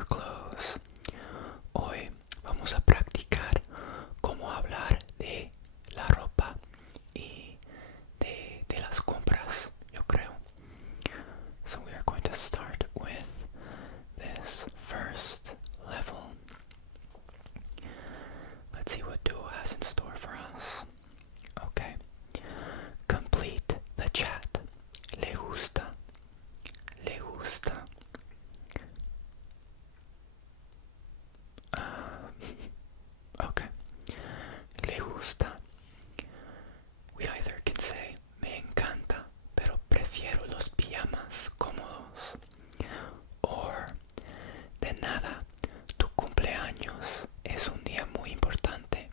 for clothes. Hoy vamos a practicar cómo hablar de la ropa y de las compras, yo creo. So we are going to start with this first level. Let's see what Duo has in store for us. Okay. Complete the chat. Le gusta. Le gusta. Okay. Le gusta. We either can say me encanta, pero prefiero los pijamas cómodos. Or de nada, tu cumpleaños es un día muy importante.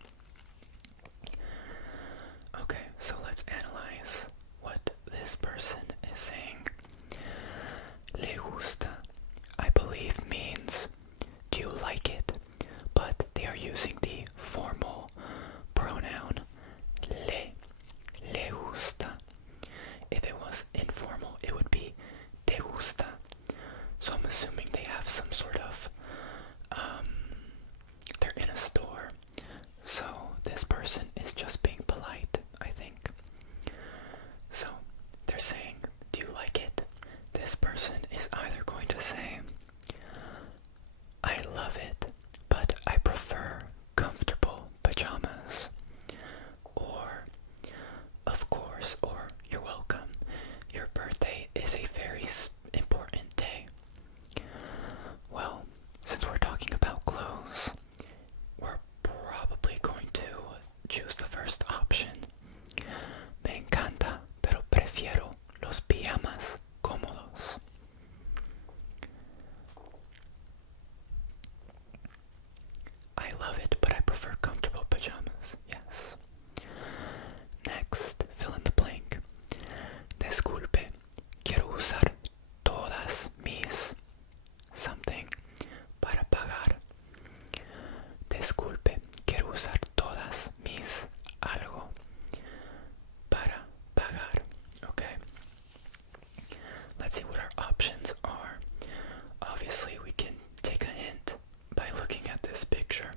Okay, so let's analyze what this person is saying. Le gusta, I believe, means do you like it? But they are using the formal pronoun le gusta. If it was informal, it would be te gusta. So I'm assuming they have some sort of, they're in a store. So this person is just being polite, I think. So they're saying, do you like it? This person is either going to say, I love it, but I prefer comfortable pajamas. Or, of course, or you're welcome. Your birthday is a very important day. Well, since we're talking about clothes, we're probably going to choose the first option. Me encanta, pero prefiero los pijamas cómodos. I love it, but I prefer comfortable pajamas. Yes. Next, fill in the blank. Disculpe, quiero usar todas mis something para pagar. Disculpe, quiero usar todas mis algo para pagar. Okay. Let's see what our options are. Obviously, we can take a hint by looking at this picture.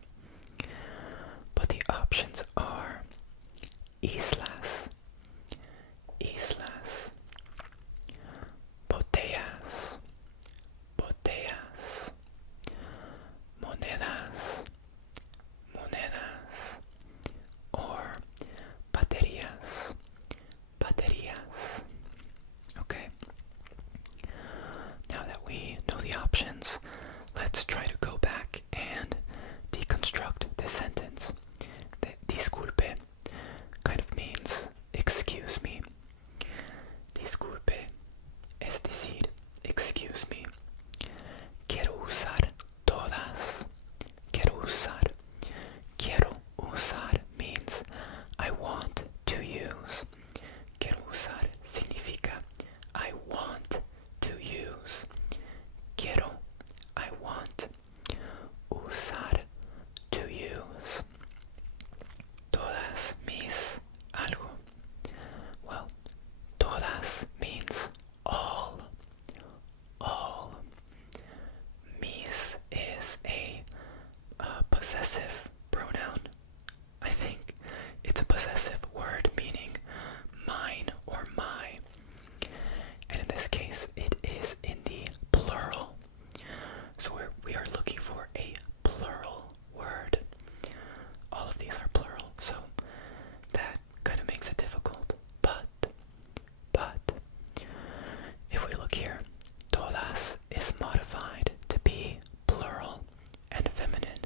But the options are islas, islas, botellas, botellas, monedas, monedas, or baterías, baterías. Okay. Now that we know the options, let's try to go back and deconstruct this sentence. Disculpe kind of means excuse me. Disculpe es decir, excuse me. Quiero usar todas. Quiero usar. Quiero usar means I want to use. Quiero usar significa I want to use. Quiero, I want. Usar, to use. Todas mis algo. Well, todas means all. All. Mis is a possessive pronoun. I think it's a possessive word meaning mine or my. And in this case, it is in the plural. So we are looking for a plural word. All of these are plural, so that kind of makes it difficult. But, if we look here, todas is modified to be plural and feminine.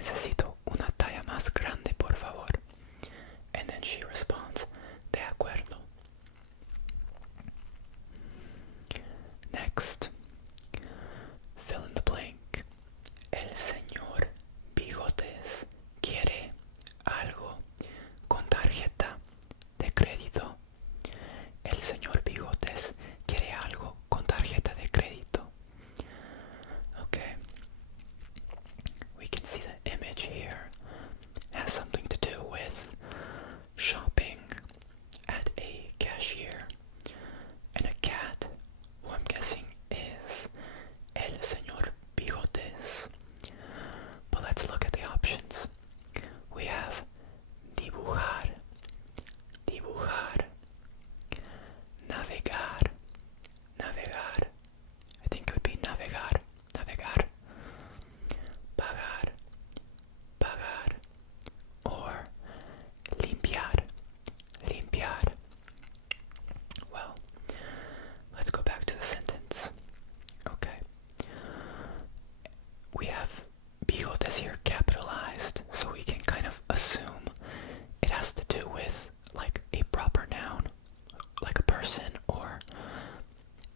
necesito una talla más grande, por favor. And then she responds, de acuerdo. Next, fill in the blank. El señor Bigotes quiere algo con tarjeta de crédito. El señor Bigotes quiere algo con tarjeta de crédito. Okay, we can see the image here has something to do with shopping at a cashier and a cat, who I'm guessing is el señor Bigotes. But let's look at the options. We have dibujar, dibujar, navegar, navegar. I think it would be navegar, navegar, pagar, pagar, or limpiar, limpiar. Well, let's go back to the sentence. Okay. We have bigotes here capitalized, so we can kind of assume it has to do with like a proper noun, like a person, or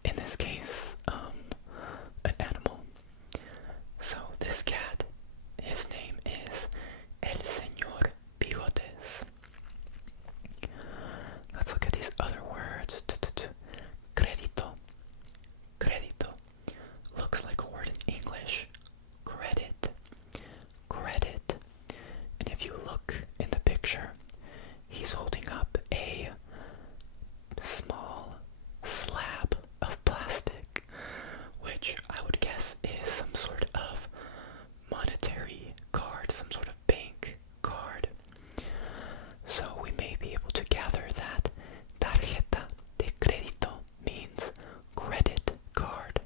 in this case, an animal. So this cat, his name is El Señor Bigotes. Let's look at these other words. Crédito, crédito, looks like a word in English. Credit, credit. And if you look in the picture, he's holding up a small slab of plastic, which I would guess is some sort of monetary card, some sort of bank card. So we may be able to gather that tarjeta de crédito means credit card.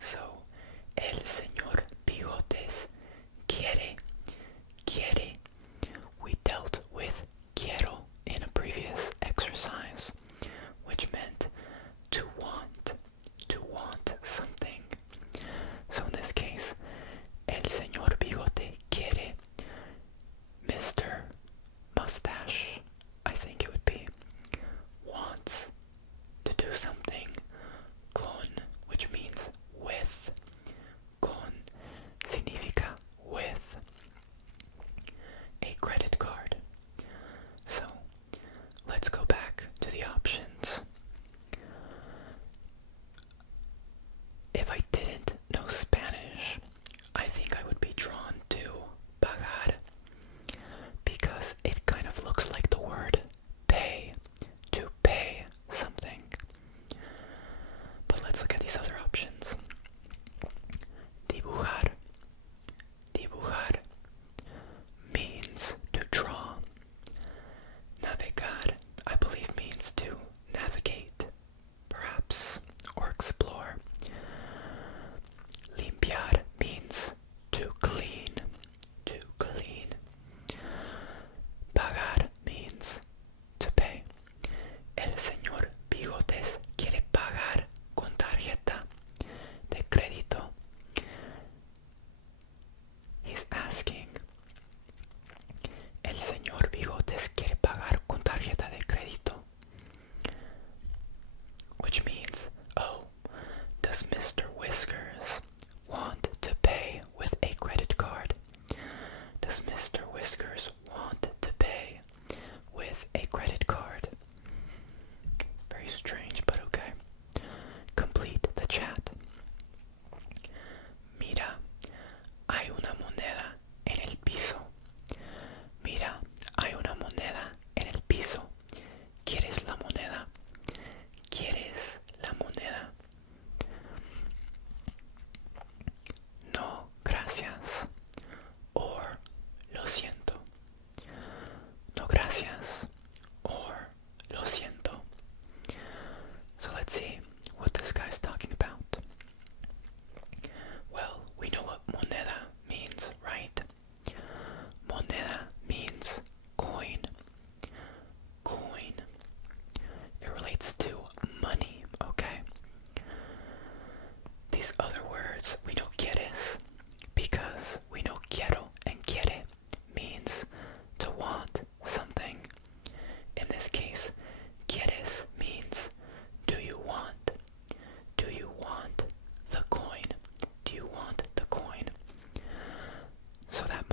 So, el señor Bigotes quiere, quiere. We dealt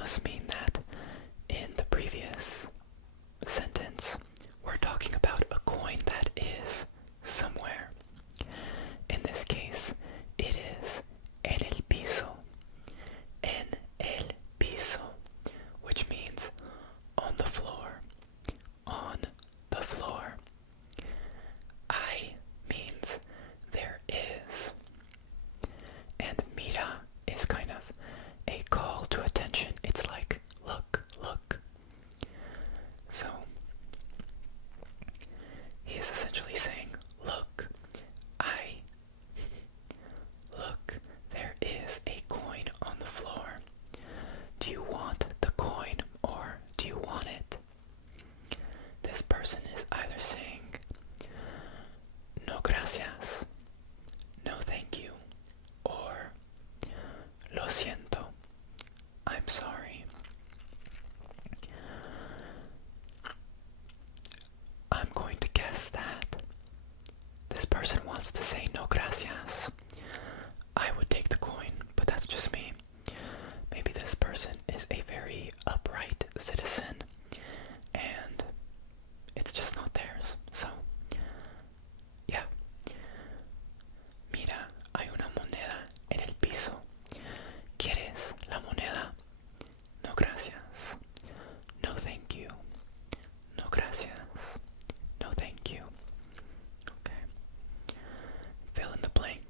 must mean that in the previous sentence, we're talking about a coin that is somewhere. In this case, it is en el piso. En el piso, which means on the floor. On the floor. Hay means there is. And mira is kind of a call to attention. It's like, look, look. So, he is essentially saying, look, look, there is a coin on the floor. Do you want the coin or do you want it? This person is either saying, no gracias, no thank you, or lo siento, I'm sorry. I'm going to guess that this person wants to say no gracias. I would take the coin, but that's just me. Maybe this person is a very upright citizen and it's just not theirs. So, yeah. Mira, hay una moneda en el piso. ¿Quieres la moneda? No gracias. No thank you. No gracias. No thank you. Okay. Fill in the blank.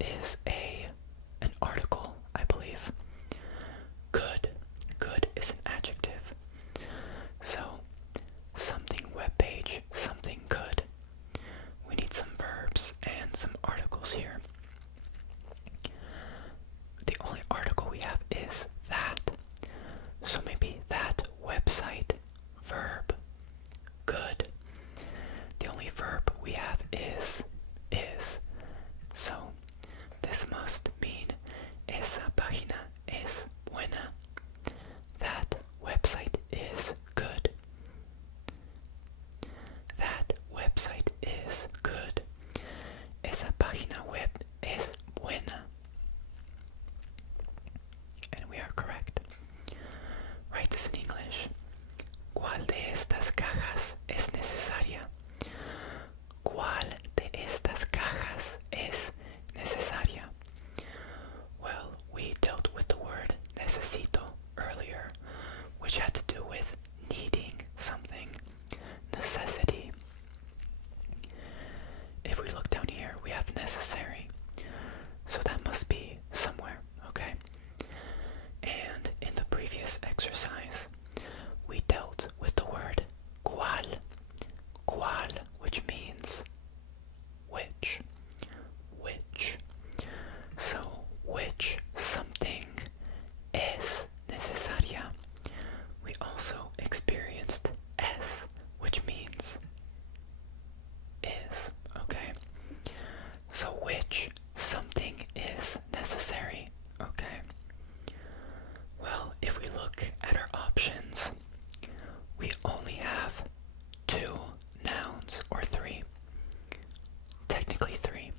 is an article, I believe. Good. Good is an adjective. So, something webpage, something good. We need some verbs and some articles here. The only article we have is that. So maybe that website, verb, good. The only verb we have is. So this must mean esa página es buena. That website is good. That website is good. Esa página web es buena. And we are correct. Write this in English. ¿Cuál de estas cajas es necesaria? ¿Cuál de estas cajas es necesaria? Well, we dealt with the word necesito earlier, which had to do with needing something, necessity. If we look down here, we have necessary, so that must be somewhere, okay? And in the previous exercise, we dealt with the word cuál, which means which. So, which something es necesaria. We also experienced es, which means is, okay? So, which something is necessary, okay? Well, if we look at our options, we only have 2 nouns, or 3. Technically 3.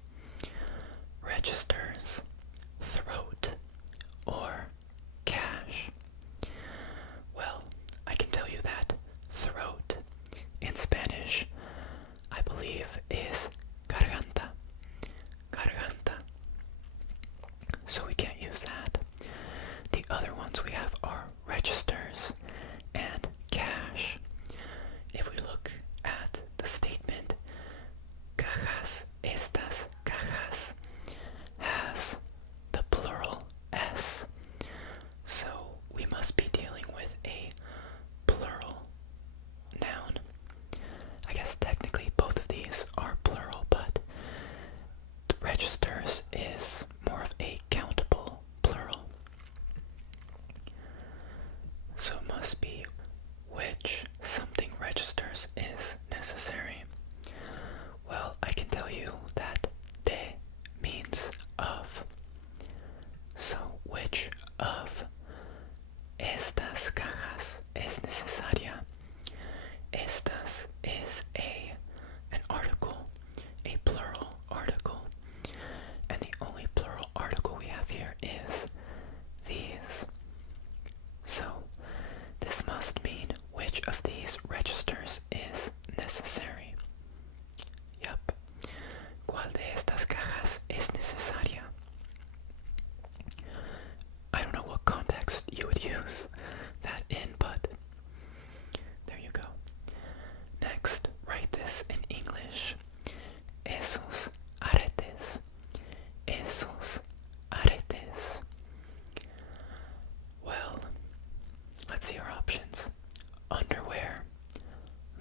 Registers, throat, or cash. Well, I can tell you that throat in Spanish, I believe, is garganta. So we can't use that. The other ones we have are registers and cash. If we look at the statement, cajas, estas cajas, has the plural s. So we must be dealing with a plural noun. I guess technically both of these are plural, but the registers is more of a countable plural. So it must be which something registers is necessary. Well, I can tell you that de means of. So which of estas cajas es necesaria? Estas is an article, a plural article. And the only plural article we have here is these. So this must mean which of these registers is necessary. Yup. ¿Cuál de estas cajas es necesaria? I don't know what context you would use that in, but there you go. Next, write this in English. Esos aretes. Esos aretes. Well, let's see our options. Underwear.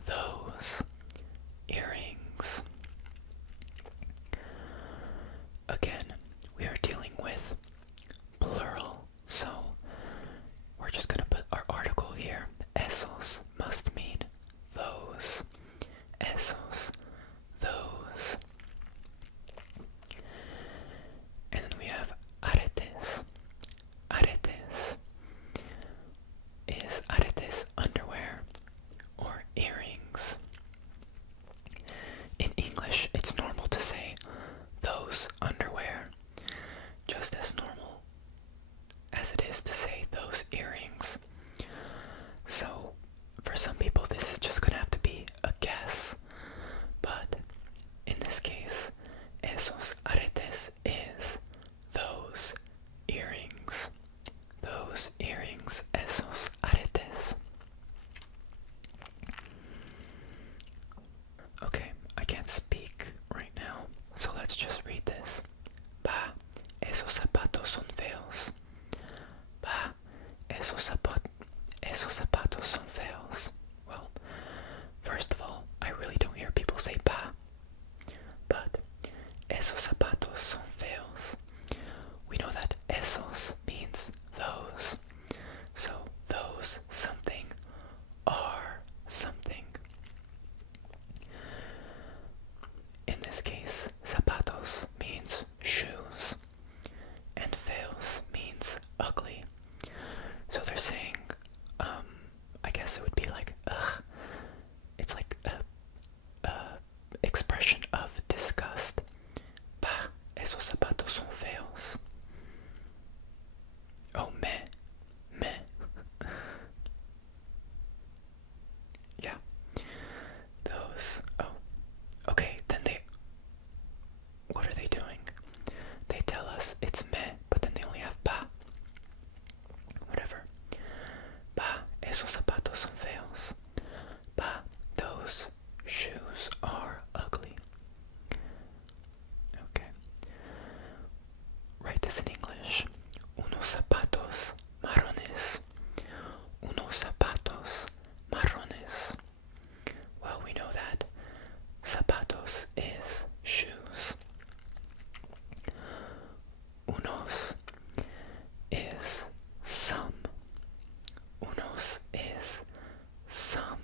Those. Earrings. Again, we are dealing with plural, so we're just going to put our article here. Esos must mean those. Esos, those. And then we have aretes. Aretes. Is aretes underwear or earrings? In English, it's normal to say those underwear, just as normal as it is to say those earrings. So, for some people, this is just gonna have to be a guess. But in this case, esos aretes is those earrings. Those earrings, esos aretes. Okay, I can't speak right now, so let's just read this. Va esos zapatos son feos. Bah, esos zapatos son feos. Well, first of all, I really don't hear people say bah, but esos zapatos son feos. We know that esos means those, so those something are something. In this case, zapatos means shoes, and feos means ugly. So they're saying, I guess it would be like, ugh. It's like a expression of disgust. Bah, esos zapatos son feos. Oh, meh. Yeah. Those, oh. Okay, then what are they doing? They tell us it's meh, but then they only have bah. Whatever. Bah, esos zapatos son feos. Bah, those shoes are ugly. Okay. Write this in English. Unos zapatos marrones. Unos zapatos marrones. Well, we know that zapatos is shoes. Unos is some. Unos is some.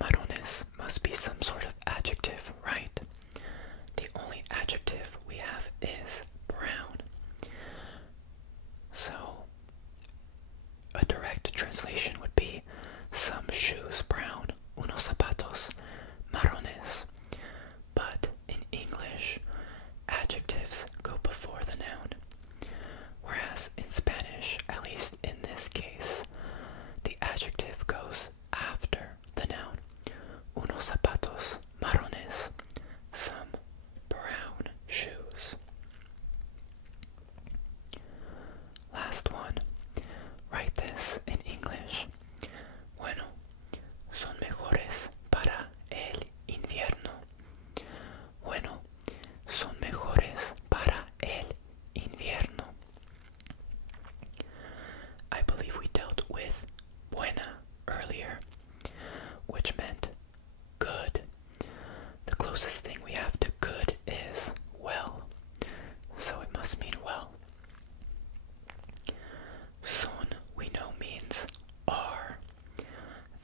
Marrones must be some sort of adjective, right? The only adjective we have is brown. So, a direct translation would be some shoes brown, unos zapatos marrones. But in English, adjectives go before the noun. Whereas in Spanish, at least in this case, the adjective goes after the noun. Unos zapatos marrones, some brown shoes. Last one. Write this in English. Bueno, son mejores para el invierno. Bueno, son mejores para el invierno. I believe we dealt with buena earlier, which meant good. The closest thing we have to good is well, so it must mean well. Son, we know, means are.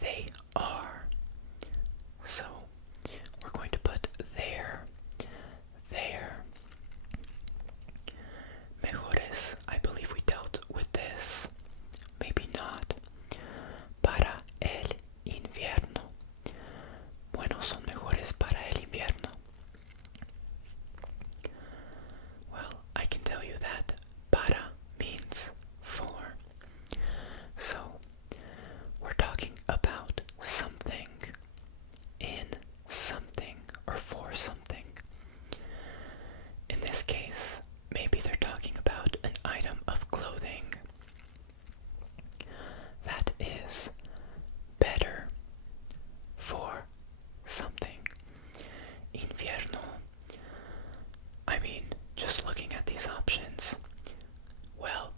They are. So we're going to put there. Mejores, I believe we dealt with this. Maybe not. Para el invierno. Bueno, son mejores para el invierno. Well, I can tell you that para means for. So, we're talking about something, in something, or for something. In this case, maybe they're talking about an item of clothing that is better for something. Invierno. I mean, just looking at these options, well,